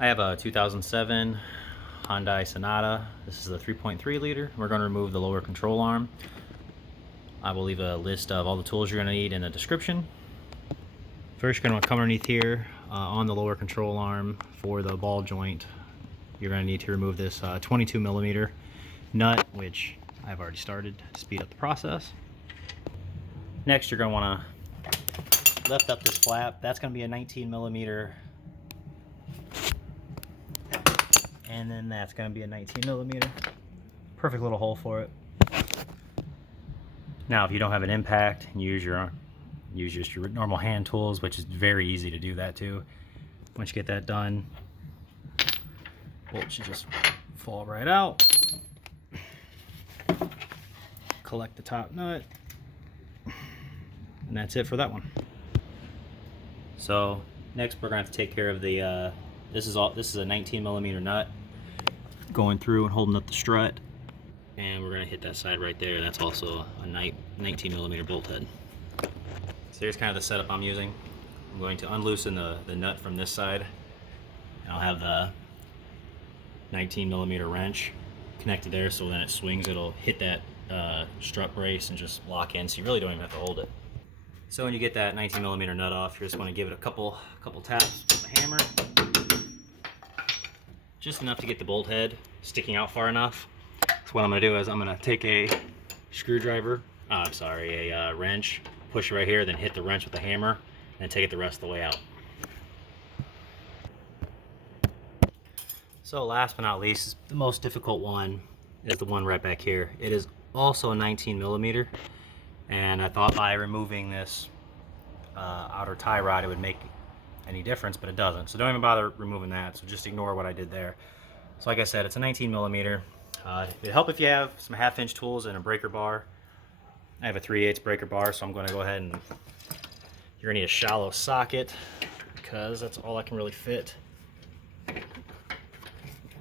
I have a 2007 Hyundai Sonata. This is a 3.3 liter. We're going to remove the lower control arm. I will leave a list of all the tools you're going to need in the description. First, you're going to come underneath here on the lower control arm for the ball joint. You're going to need to remove this 22 millimeter nut, which I've already started to speed up the process. Next, you're going to want to lift up this flap. That's going to be a 19 millimeter, and then that's going to be a 19 millimeter. Perfect little hole for it. Now, if you don't have an impact, use just your normal hand tools, which is very easy to do that too. Once you get that done, bolt should just fall right out. Collect the top nut, and that's it for that one. So next, we're going to have to take care of the. This is a 19 millimeter nut going through and holding up the strut, and we're going to hit that side right there. That's also a 19 millimeter bolt head. So here's kind of the setup I'm using. I'm going to unloosen the nut from this side, and I'll have the 19 millimeter wrench connected there, so when it swings, it'll hit that strut brace and just lock in, so you really don't even have to hold it. So when you get that 19 millimeter nut off, you just want to give it a couple taps with the hammer, just enough to get the bolt head sticking out far enough. So what I'm going to do is I'm going to take a screwdriver, a wrench, push it right here, then hit the wrench with the hammer, and take it the rest of the way out. So last but not least, the most difficult one is the one right back here. It is also a 19 millimeter, and I thought by removing this outer tie rod it would make any difference, but it doesn't. So don't even bother removing that, so just ignore what I did there. So like I said, it's a 19 millimeter. It'd help if you have some 1/2 inch tools and a breaker bar. I have a 3/8 breaker bar, so I'm going to go ahead and you're going to need a shallow socket because that's all I can really fit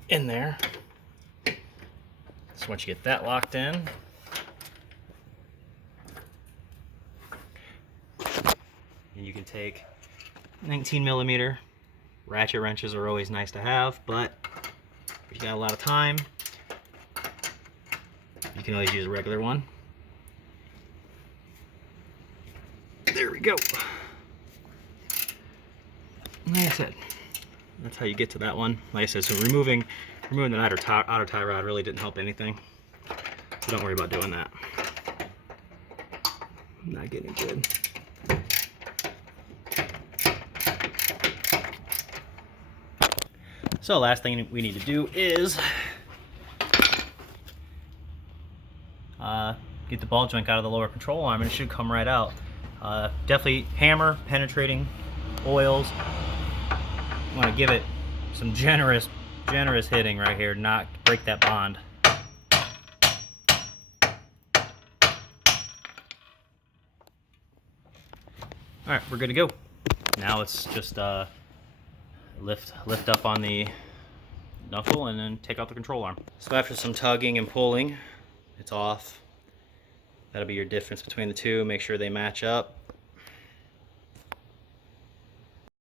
in there. So once you get that locked in, and you can take 19 millimeter ratchet wrenches are always nice to have, but if you got a lot of time, you can always use a regular one. There we go. Like I said, that's how you get to that one. Like I said, so removing the outer tie rod really didn't help anything. So don't worry about doing that. Not getting good. So last thing we need to do is get the ball joint out of the lower control arm, and it should come right out. Definitely hammer penetrating oils. You want to give it some generous hitting right here, not break that bond. All right, we're good to go. Now it's just lift up on the knuckle and then take out the control arm. So after some tugging and pulling, it's off. That'll be your difference between the two. Make sure they match up.